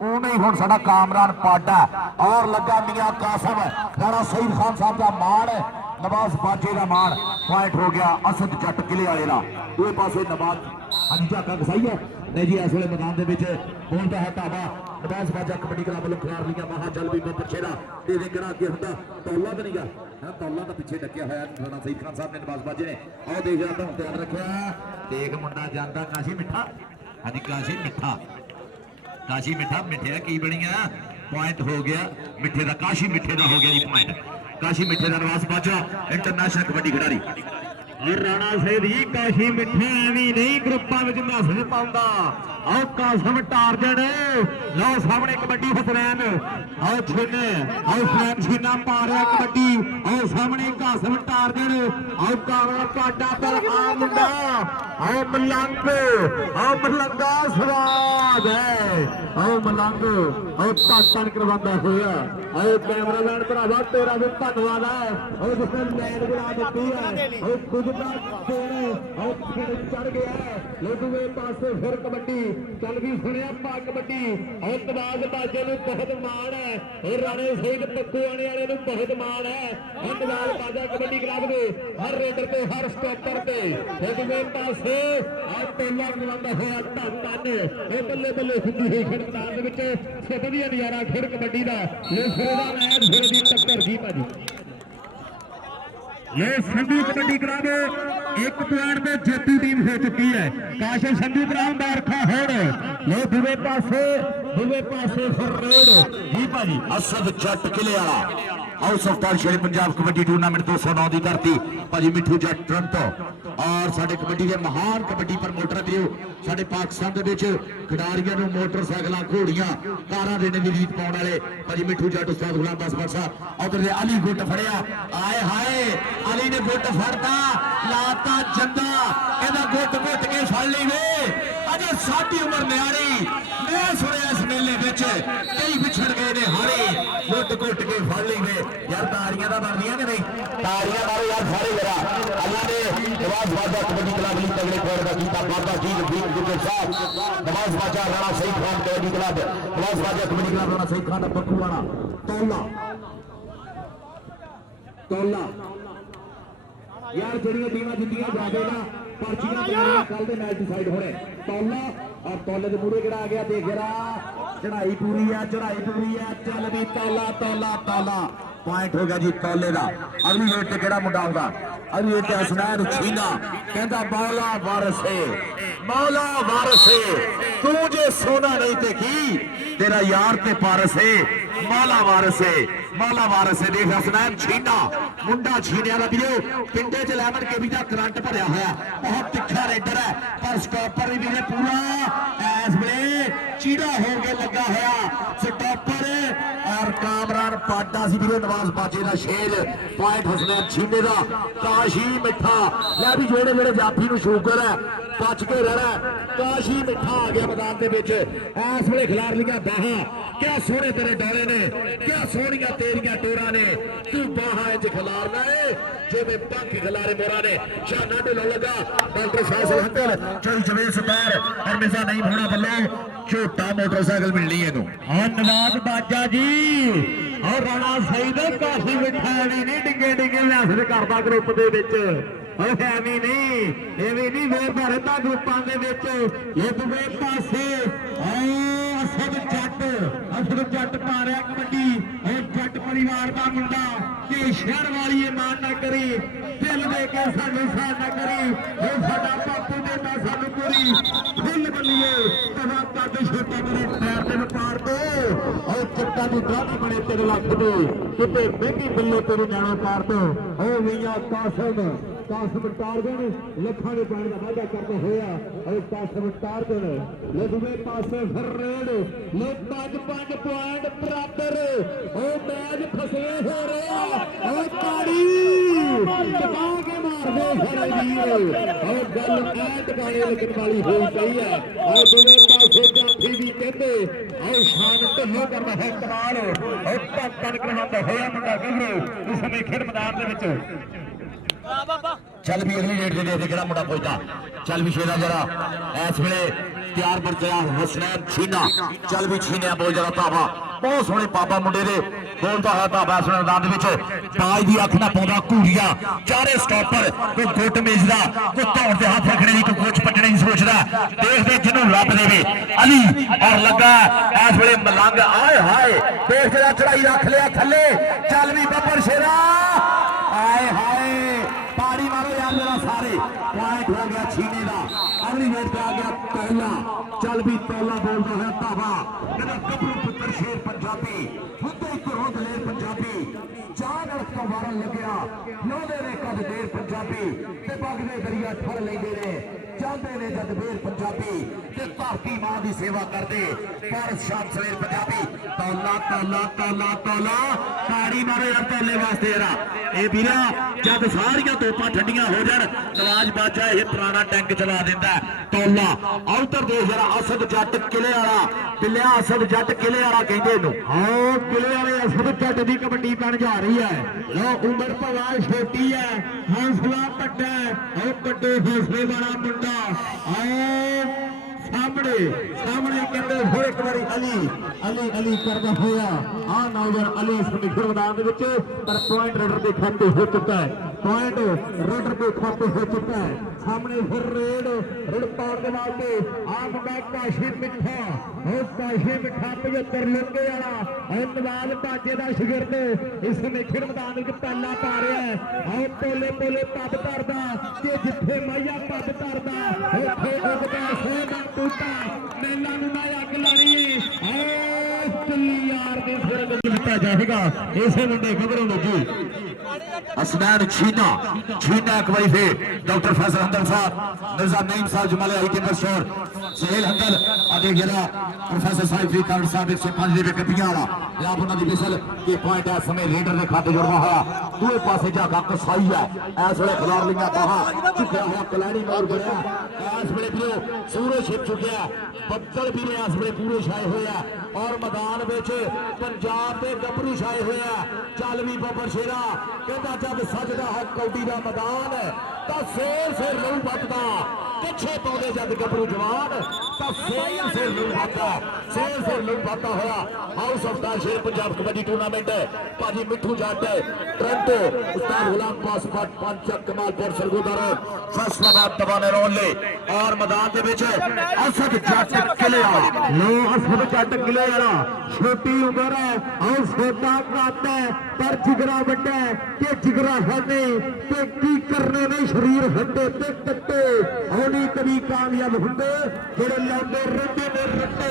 उन्हें हुण साडा कामरान पाडा और लगा मियां कासम राणा सईद खान साहब का मान नवाज बाजे का मान पॉइंट हो गया असद जट किले वाले का दूसरे पासे नवाज हाँ जी झाका घसाई है नहीं जी इस वे मैदान के बोलता है ढाबा नवाज बाजा कबड्डी क्लब वालों खिलाड़ लिया महा जल भी मैं पिछे का दे करा अगे होंगे तौला तो नहीं गा हाँ तौला तो पिछे डकिया हुआ राणा सईद खान साहब ने नवाज बाजे ने आओ देख रहा तुम ध्यान रखा देख मुंडा जाता काशी मिठा हाँ जी काशी मिठा मिठिया की बनिया पॉइंट हो गया मिठे का काशी मिठे का हो गया जी पॉइंट काशी मिठे का नवाज बाजा इंटरनेशनल कबड्डी खिडारी और राणा सईद ही काशी मिठे एवं नहीं ग्रुपों में मैसेज पाता आओ कासम टारजन लो सामने कबड्डी हसनैन आओ छीने आओ फैन छीना पा रहा कबड्डी आओ सामने कासम टारजन आओ काला पाटा पर आ मुंडा आओ मलंगा स्वाद है आओ मलंग आओ ताकन करवाता होया आओ कैमरामैन भरावा तेरा भी धन्यवाद है और जिसने लैंड बना दी है और कुछ चढ़ गया है दूसरे पास फिर कबड्डी चल भी सुनिया पा कबड्डी और नवाज बाजे में बहुत मान है और राणे सईद पक्कू आने वाले बहुत मान है और नवाज बाजा कबड्डी क्लब के हर रेडर पे हर स्टॉपर पे दूसरे पास टोला करवाता हुआ धन बल्ले बल्ले सिद्धि हुई खेड मैदान के वधिया नजारा खेड कबड्डी का ये फिर मैच फिर की टक्कर जी भाजी ये संधू कबड्डी क्लब एक पॉइंट में जेतू टीम हो चुकी है काश संधू ग्राम बारखा होड़ ये दूसरे पासे फरेड जी भाजी असद जट किले वाला हाउस ऑफ टाल शेर पंजाब कबड्डी टूर्नामेंट 209 की धरती भाजी मिठू जट टोरंटो और साडे कबड्डी के महान कबड्डी प्रमोटर भी साडे पाकिस्तान के खिडारियों को मोटरसाइकिल घोड़ियां कारां देने की रीत पाने वाले भाजी मिठू जट उस्ताद गुलाम बसपर साहब उधर अली गुट फड़िया आए हाय अली ने गुट फड़ता लाता जंदा कहता गुट गुट के फड़ ली वे अजे साडी उम्र न्यारी मैं सुनिया इस मेले कई पिछड़ गए ने हारे गुट गुट के फड़ ली वे यार तारियां दा बनदियां कि नहीं तारियां मारो यार सारे जरा अल्लाह ने नवाज बाजा कबड्डी क्लब ली तगड़े खोड़ का कीता बाबा जी गुजर साहब नवाज बाजा राणा सईद खान कबड्डी क्लब नवाज बाजा कबड्डी क्लब राणा सईद खान दा पक्कू वाला तौला यार जड़ियां टीमां जितनियां जादे ना पर्चियां कल दे मैच डिसाइड होने तौला और तौले के मूरे किहड़ा आ गया देख रहा चढ़ाई पूरी है चल भी तौला पॉइंट हो गया जी तौले का अगली वेट किहड़ा मुंडा आउंदा अगली वेट हसनैन छीना कहंदा मौला वारस तू जे सोना नहीं ते की तेरा यार ते पारस है मौला वारस है देख हसनैन छीना मुंडा छीने वाला भी पिंडे च लैमन के भी करंट भरया होया बहुत तिखा रेडर है पर स्टॉपर भी पूरा इस वे चीड़ा हो के लगा होया स्टॉपर और कामरान पाटा सी भी नवाज बाजे का शेर पॉइंट हसनैन छीने का काशी मिठा लै भी जोड़े जोड़े जाफी शुगर है बच के रहना काशी मिठा आ गया मैदान के इस वे खिलाड़ लिया बाहा क्या सोहने तेरे डोले ने क्या सोहनिया तेरिया टोरा ने तू बाहा च खिलारना है जिवे पंख खिलारे मोरा ने शाना ढिलो लगा डॉक्टर फैसल हकल चल जवेल सतार और मिसा नहीं होना बल्लो झोटा मोटरसाइकिल मिलनी है नवाज बाजा जी और राणा सईद काशी मिठा भी नहीं डिंगे डिंगे मैसेज करता ग्रुप के एवं नहीं वेरदा रहता ग्रुपों के दूसरे पासे असद जट पा रहा कबड्डी और जट परिवार का मुंडा कि शहर वाली मान ना करी दिल दे के सानू साथ ना करी साडा बापू देता सानू पूरी फुल बल्लीए तवा कद छोटा मेरे पैर ते व्यापार को और चिट्टा की ड्रामी बने 3 लाख दे किते महंगी बिल्लो तेरे नैनो कार तो ओ मियां कासम टारगन लखा के पानी का वादा करता होया और कासम टारगन दूसरे पासे फिर रेड लो 5 पॉइंट बराबर और मैच फसे हो रहा और ताड़ी टका के मार दे सारे वीर और गल ऐट गाने लगन वाली हो गई है और दूसरे पासे जाफी भी कहते और शान ढिल्लो करता है कमाल और धन करवाता होया मुंडा गहरो इस समय खेड मैदान के चल भी अगली डेट दे कि मुंडा पहुंचता चल भी शेरा जरा इस वे तैयार पर तैयार हुसनैन छीना चल भी छीनिया बहुत जरा धावा बहुत सोहने पापा मुंडे दे बोलता है धावा इस मैदान बाज की अख ना पाँदा घूरिया चारे स्टॉपर कोई गुट मेजदा कोई धौड़ से हाथ रखने की कोई कुछ पटने की सोचता देखते जिन्हों रब देवे अली और लगा इस वे मलंग आए हाय देख जरा चढ़ाई रख लिया थले चल भी बब्बर शेरा आए हाय पारी मारो यार मेरा सारे पॉइंट हो गया छीने का अगली गेट पे आ गया तौला चल भी तौला बोलता है धावा मेरा गबरू पुत्र शेर पंजाबी हुंदे घरों दलेर पंजाबी चार अर्थ का वारन लग्या लोदे ने कद देर पंजाबी ते बगदे दरिया फड़ लेंदे ने चाहते ने जद बेर पंजाबी ते धरती मां की सेवा करते पर शाम सवेर पंजाबी तौला तौला तौला तौला ताड़ी मारो यार तौले वास्ते जरा ए वीरा जब सारियां तोपां ठंडियां हो जाण नवाज बादशाह ये पुराना टैंक चला दिंदा तौला उधर देख जरा असद जट किले वाला बिलिया असद जट किले वाला कहंदे नु हां किले वाले असद जट दी कबड्डी बन जा रही है लो उमर भवाल छोटी है हौसला बड़ा है ओ बड़े हौसले वाला मुंडा आओ सामने सामने कहते हो एक बारी अली अली अली करदा होया आ नौजवान अली समीखर मैदान दे विच पर पॉइंट रेडर दे खाते हो चुका है पॉइंट रेडर के खाते हो चुका है सामने फिर रेड पार के वास्ते आप बैक काशिम मिठा और काशिम मिठा 75 लुके वाला और नवाज बाजे दा शिगिरद इस समीखर मैदान विच पहला पा रहा है और पोले पोले पब धरदा ते जिथे माइया पब धरदा उत्थे उगदा सोना टूटा मेला नूं ना अग लाणी यार के सिर ते लिखा जाएगा इसे मुंडे खबरों लगी हसनैन छीना छीना एक बारी फिर डॉक्टर फैसल हंदल साहब मिर्जा नईम साहब जमाले आई के स्टोर सहेल हंदल आदि गिरा प्रोफेसर साहिब फी कार्ड साहब 105 दे कपियां वाला या अपना दी मिसल के पॉइंट है समय लीडर दे खाते जुड़वा होया दूए पासे जागा कसाई है इस वेले खिलाड़ लिया बाहर चुका है कलाड़ी मोर गया इस वेले भी सूरज छिप चुका बदल भी इस वेले पूरे छाए होया और मैदान विच पंजाब दे गबरू छाए होया चल भी बब्बर शेरा कहता जब सजदा है कौडी का मैदान तो शेर से लहू बचदा पिछे पाते जब गबरू जवान तो शेर से लहू बचदा शेर से लहू बचदा होया हाउस ऑफ द शेर पंजाब कबड्डी टूर्नामेंट भाजी मिठू जट टोरंटो उस्ताद गुलाम पास पंचक कमालपुर सरगोदा रोड फैसलाबाद दबाने रोले और मैदान के विच असद जट किले वाला लो असद जट किले वाला छोटी उम्र है और छोटा कद है पर जिगरा बड़ा है कि जिगरा है नहीं ते की करने ने शरीर हंडे ते कट्टे होनी कभी कामयाब होंगे जेड़े लाउंदे रट्टे ने रट्टे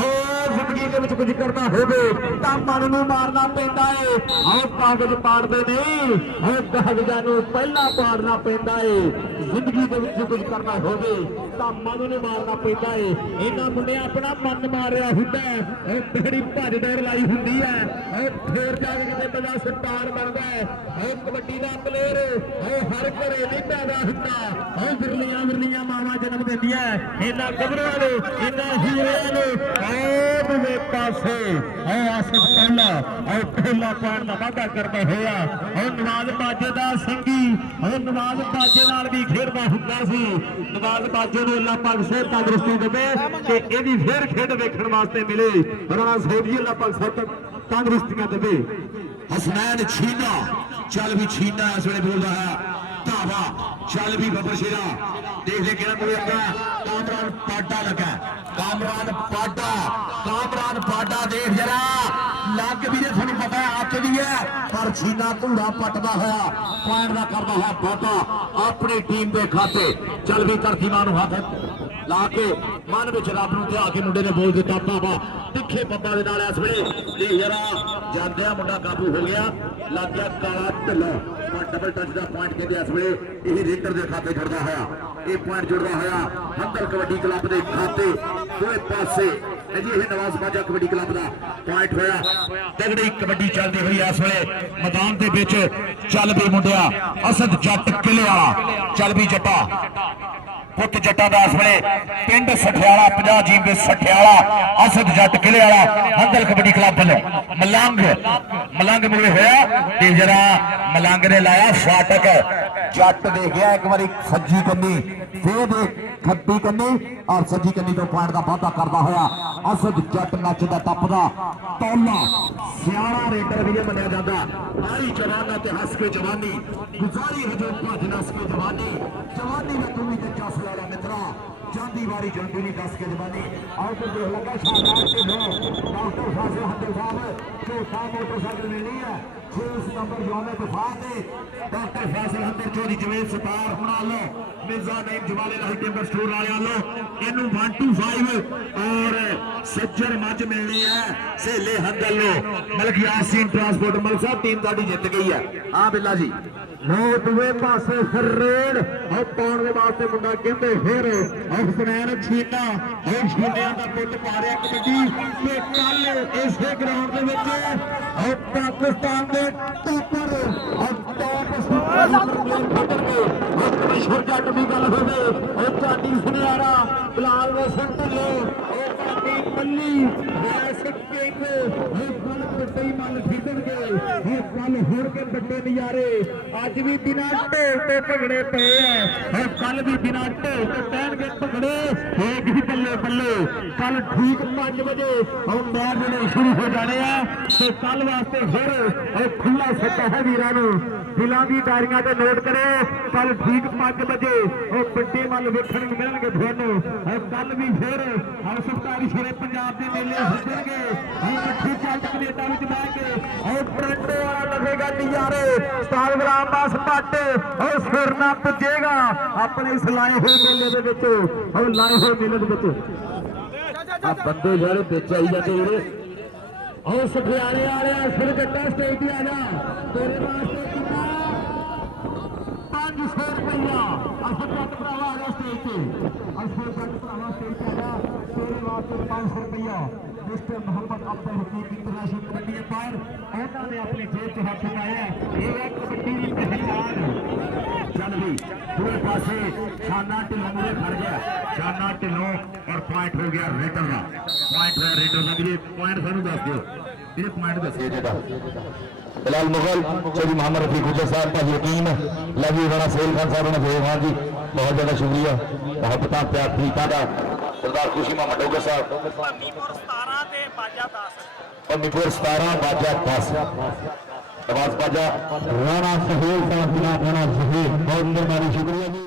और जिंदगी के विच कुछ करना होवे तां मन नूं मारना पैंदा है और कागज पाड़दे नहीं और कागजां नूं पहला पाड़ना पैंदा है जिंदगी के विच कुछ करना होवे तां मन नूं मारना पैंदा है इन्हां मुंडे अपना मन मारिया हुंदा है और बड़ी भज दौड़ लाई हुंदी है और फिर जाके किते बड़ा स्टार बनदा है और कबड्डी दा प्लेयर और हर घरे नहीं पैदा हुंदा और विरलियां मावां जन्म दिंदियां इन्हां गबरूआं नूं इन्हां हीरिआं नूं और दूजे पासे और आसफ पहला और पहला पॉइंट दा वाधा करदा होया और नवाज बाजे दा संगी और नवाज बाजे नाल भी खेडदा हुंदा सी नवाज बाजे नूं अल्लाह पाक सेहत तंदुरुस्ती देवे कि इहदी फिर खेड वेखण वास्ते मिले राणा साहिब जी अल्लाह पाक सेहत तंदुरुस्तियां देवे हसनैन छीना चल भी छीना इस वे बोल रहा है धावा चल भी बब्बर शेरा देख दे केड़ा कोई लगा कामरान पाटा लगा कामरान पाटा देख जरा लग भी थानू पता है अच भी है पर छीना घूड़ा पटदा होया पॉइंट दा करदा है पाटा अपनी टीम के खाते चल भी धरती मां नूं हाथ ला के मन विच रब नूं ध्या के मुंडे ने बोल दिता बाबा तिखे पप्पा दे नाल इस वेले देख जरा जांदिया मुंडा काबू हो गया लग गया काला ढिल्ला पर डबल टच का पॉइंट कहते इस वेले यह रेडर के खाते जुड़दा होया ये पॉइंट जुड़दा होया हंदल कबड्डी क्लब के खाते दोए पासे अजे नवाज बाजा कबड्डी क्लब का पॉइंट होया तगड़ी कबड्डी चलती हुई इस वेले मैदान के विच चल भी मुंडिया असद जट किले वाला चल भी जट्टा पुत जट्टा दा इस वेले पिंड सठियाला 50 जीबे सठियाला असद जट किले वाला हंदल कबड्डी क्लब वालों मलंग मुड़े होया ते जरा मलंग ने लाया फाटक जट दे गया एक बारी सज्जी कन्नी फिर दे खब्बी कन्नी और सज्जी कन्नी तो पॉइंट का वाधा करता होया असद जट नचदा टपदा तौला सियाला रेडर भी मनिया जाता मारी जवाना ते हस के जवानी गुजारी हजूर भज नस के जवानी जवानी में तुमी ते जस वाला मित्रा जांदी वारी जंदी नहीं दस के जवानी आओ तो देख लगा शानदार के लो डॉक्टर फाजिल हसन साहब चौथा मोटरसाइकिल मिलनी है 6 सितंबर यौम तफात है डॉक्टर फाजिल हसन चौधरी जवेद सतार हुणा लो मिर्जा नईम जवाले राही टिंबर स्टोर वाले लो इनू 125 और सज्जर मज मिलनी है सेले हंदल लो मलक यासीन ट्रांसपोर्ट मलक साहब टीम ਤੁਹਾਡੀ ਜਿੱਤ ਗਈ है हां बिल्ला जी नो दूए पासे फिर रेड और पाउण दे वास्ते मुंडा कहंदे फिर हुसनैन छीना और छीनिया दा पुੱਤ मारिया कबड्डी ते कल इसे ग्राउंड दे विच और पाकिस्तान दे टॉपर और टॉप सुपर मशहूर जट भी गल होवे और चाटी सुनियारा बिलाल वसन ढिल्लो और चाटी मल्ली वैस किंग और कल बट्टे मल खिदणगे और कल होर के बट्टे नजारे अज भी बिना ढोल तो भगड़े पे है और कल भी बिना ढोल तो पहनगे भगड़े एक ही बल्ले बल्ले कल ठीक 5 बजे और मैच जोड़े शुरू हो जाने हैं तो कल वास्ते फिर और खुला सट्टा है वीरानू दिलों की डायरियां ते नोट करो कल ठीक 5 बजे और बड्डे मल वेखण नूं मिलणगे थानू और कल भी फिर और सरकारी शेरे पंजाब के मेले सजणगे और इकट्ठी चल कनेडा विच बह के और टोरंटो वाला लगेगा नजारे उस्ताद गुलाम बास भट्ट और सिर ना पुजेगा अपने इस लाए हुए मेले दे विच और लाए हुए मेले दे विच आ बंदे यार बेच आई जाते रे और सठियाले वाले सिर गट्टा स्टेज ते आ जा तेरे वास्ते 500 रुपया असर जट भरावा आ जा स्टेज पे असर जट भरावा स्टेज पे आ जा तेरे वास्ते 500 रुपया मिस्टर मोहम्मद अब्दुल हकीम इंटरनेशनल कबड्डी अंपायर उन्होंने अपनी जेब च हाथ पाया ये कबड्डी की पहचान चल भी दूसरे पासे शाना ढिल्लों मुड़े खड़ गया शाना ढिल्लों और पॉइंट हो गया रेडर का पॉइंट है रेडर का मेरे पॉइंट सानू दस दियो मेरे पॉइंट दसिए जेड़ा बिलाल मुगल चौधरी मोहम्मद रफी गुजर साहब का यकीन लवी बड़ा सेल खान साहब ने भेज हाँ जी बहुत ज्यादा शुक्रिया मोहब्बत प्यार ठीका का सरदार खुशी मोहम्मद डोगर साहब मीपुर 17 बाजा 10 आवाज बाजा राणा सहेल साहब राणा सहेल बहुत मेहरबानी शुक्रिया जी।